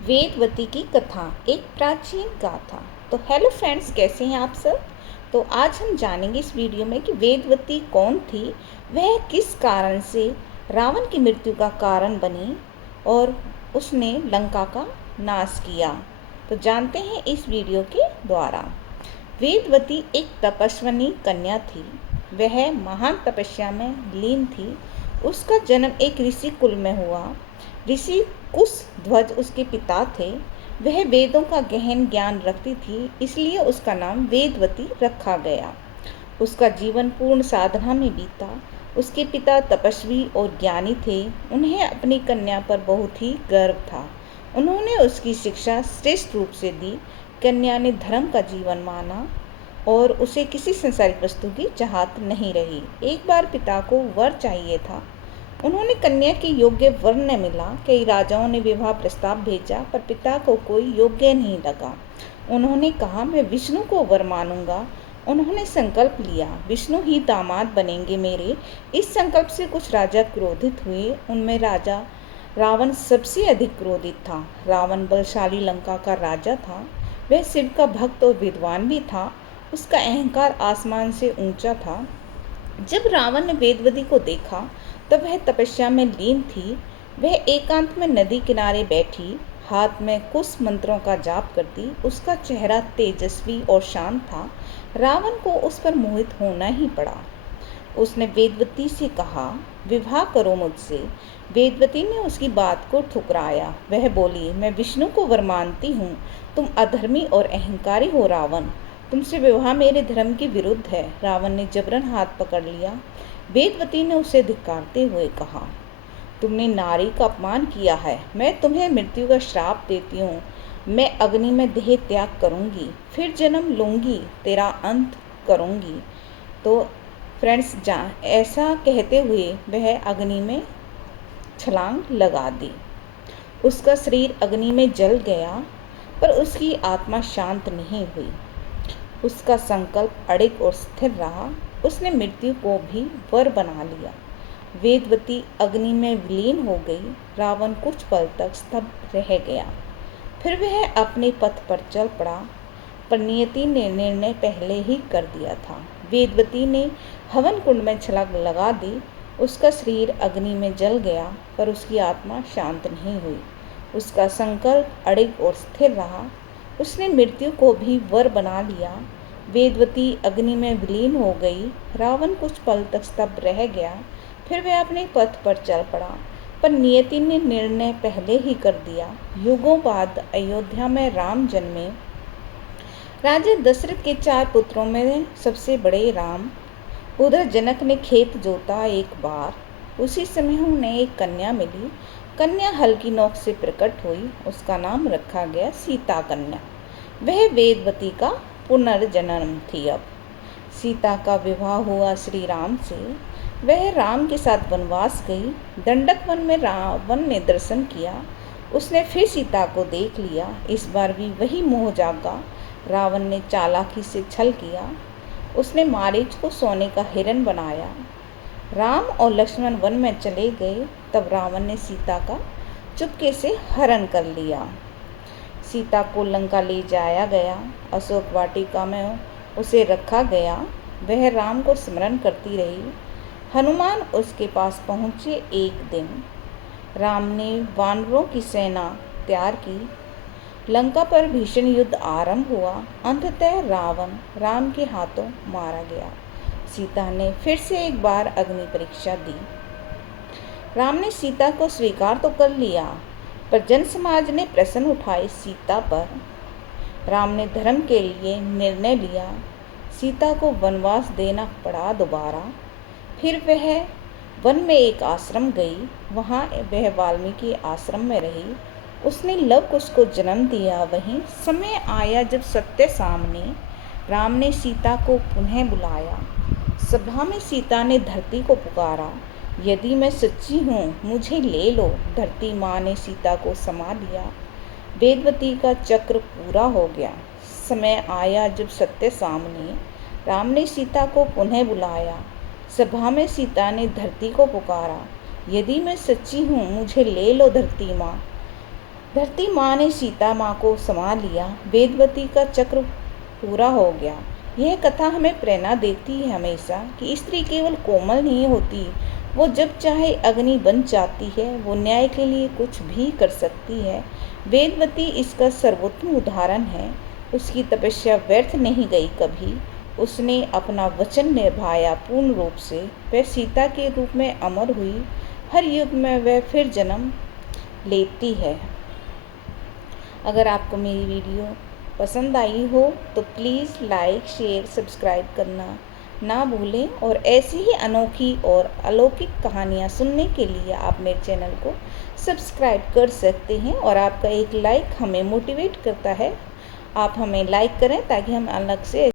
वेदवती की कथा एक प्राचीन गाथा। तो हेलो फ्रेंड्स, कैसे हैं आप सब। तो आज हम जानेंगे इस वीडियो में कि वेदवती कौन थी, वह किस कारण से रावण की मृत्यु का कारण बनी और उसने लंका का नाश किया। तो जानते हैं इस वीडियो के द्वारा। वेदवती एक तपस्विनी कन्या थी। वह महान तपस्या में लीन थी। उसका जन्म एक ऋषि कुल में हुआ। ऋषि कुश ध्वज उसके पिता थे। वह वेदों का गहन ज्ञान रखती थी, इसलिए उसका नाम वेदवती रखा गया। उसका जीवन पूर्ण साधना में बीता। उसके पिता तपस्वी और ज्ञानी थे। उन्हें अपनी कन्या पर बहुत ही गर्व था। उन्होंने उसकी शिक्षा श्रेष्ठ रूप से दी। कन्या ने धर्म का जीवन माना और उसे किसी संसारिक वस्तु की चाहत नहीं रही। एक बार पिता को वर चाहिए था। उन्होंने कन्या के योग्य वर न मिला। कई राजाओं ने विवाह प्रस्ताव भेजा, पर पिता को कोई योग्य नहीं लगा। उन्होंने कहा, मैं विष्णु को वर मानूंगा। उन्होंने संकल्प लिया, विष्णु ही दामाद बनेंगे मेरे। इस संकल्प से कुछ राजा क्रोधित हुए। उनमें राजा रावण सबसे अधिक क्रोधित था। रावण बलशाली लंका का राजा था। वह शिव का भक्त और विद्वान भी था। उसका अहंकार आसमान से ऊंचा था। जब रावण ने वेदवती को देखा तब वह तपस्या में लीन थी। वह एकांत में नदी किनारे बैठी हाथ में कुछ मंत्रों का जाप करती। उसका चेहरा तेजस्वी और शांत था। रावण को उस पर मोहित होना ही पड़ा। उसने वेदवती से कहा, विवाह करो मुझसे। वेदवती ने उसकी बात को ठुकराया। वह बोली, मैं विष्णु को वर मानती हूँ। तुम अधर्मी और अहंकारी हो रावण। तुमसे विवाह मेरे धर्म के विरुद्ध है। रावण ने जबरन हाथ पकड़ लिया। वेदवती ने उसे धिक्कारते हुए कहा, तुमने नारी का अपमान किया है। मैं तुम्हें मृत्यु का श्राप देती हूँ। मैं अग्नि में देह त्याग करूँगी, फिर जन्म लूँगी, तेरा अंत करूँगी। तो फ्रेंड्स, ऐसा कहते हुए वह अग्नि में छलांग लगा दी। उसका शरीर अग्नि में जल गया, पर उसकी आत्मा शांत नहीं हुई। उसका संकल्प अड़िग और स्थिर रहा। उसने मृत्यु को भी वर बना लिया। वेदवती अग्नि में विलीन हो गई। रावण कुछ पल तक स्तब्ध रह गया। फिर वह अपने पथ पर चल पड़ा, पर नियति ने निर्णय पहले ही कर दिया था। वेदवती ने हवन कुंड में छलांग लगा दी। उसका शरीर अग्नि में जल गया, पर उसकी आत्मा शांत नहीं हुई। उसका संकल्प अड़िग और स्थिर रहा। उसने मृत्यु को भी वर बना लिया। वेदवती अग्नि में विलीन हो गई। रावण कुछ पल तक स्तब्ध रह गया। फिर वह अपने पथ पर चल पड़ा, पर नियति ने निर्णय पहले ही कर दिया। युगों बाद अयोध्या में राम जन्मे। राजा दशरथ के 4 पुत्रों में सबसे बड़े राम। उधर जनक ने खेत जोता एक बार। उसी समय उन्हें एक कन्या मिली। कन्या हल की नोक से प्रकट हुई। उसका नाम रखा गया सीता कन्या। वह वेदवती का पुनर्जन्म थी। अब सीता का विवाह हुआ श्री राम से। वह राम के साथ वनवास गई। दंडक वन में रावण ने दर्शन किया। उसने फिर सीता को देख लिया। इस बार भी वही मोह जागा। रावण ने चालाकी से छल किया। उसने मारीच को सोने का हिरण बनाया। राम और लक्ष्मण वन में चले गए। तब रावण ने सीता का चुपके से हरण कर लिया। सीता को लंका ले जाया गया। अशोक वाटिका में उसे रखा गया। वह राम को स्मरण करती रही। हनुमान उसके पास पहुँचे। एक दिन राम ने वानरों की सेना तैयार की। लंका पर भीषण युद्ध आरंभ हुआ। अंततः रावण राम के हाथों मारा गया। सीता ने फिर से एक बार अग्नि परीक्षा दी। राम ने सीता को स्वीकार तो कर लिया, पर जन समाज ने प्रश्न उठाए सीता पर। राम ने धर्म के लिए निर्णय लिया। सीता को वनवास देना पड़ा दोबारा। फिर वह वन में एक आश्रम गई। वहाँ वह वाल्मीकि आश्रम में रही। उसने लव कुश को जन्म दिया। वहीं समय आया जब सत्य सामने। राम ने सीता को पुनः बुलाया। सभा में सीता ने धरती को पुकारा, यदि मैं सच्ची हूँ मुझे ले लो। धरती माँ ने सीता को समा लिया। वेदवती का चक्र पूरा हो गया। समय आया जब सत्य सामने। राम ने सीता को पुनः बुलाया। सभा में सीता ने धरती को पुकारा, यदि मैं सच्ची हूँ मुझे ले लो धरती माँ। धरती माँ ने सीता माँ को संभाल लिया, वेदवती का चक्र पूरा हो गया। यह कथा हमें प्रेरणा देती है हमेशा कि स्त्री केवल कोमल नहीं होती, वो जब चाहे अग्नि बन जाती है, वो न्याय के लिए कुछ भी कर सकती है। वेदवती इसका सर्वोत्तम उदाहरण है। उसकी तपस्या व्यर्थ नहीं गई कभी। उसने अपना वचन निभाया पूर्ण रूप से। वह सीता के रूप में अमर हुई। हर युग में वह फिर जन्म लेती है। अगर आपको मेरी वीडियो पसंद आई हो तो प्लीज़ लाइक शेयर सब्सक्राइब करना ना भूलें, और ऐसी ही अनोखी और अलौकिक कहानियाँ सुनने के लिए आप मेरे चैनल को सब्सक्राइब कर सकते हैं। और आपका एक लाइक हमें मोटिवेट करता है। आप हमें लाइक करें ताकि हम अलग से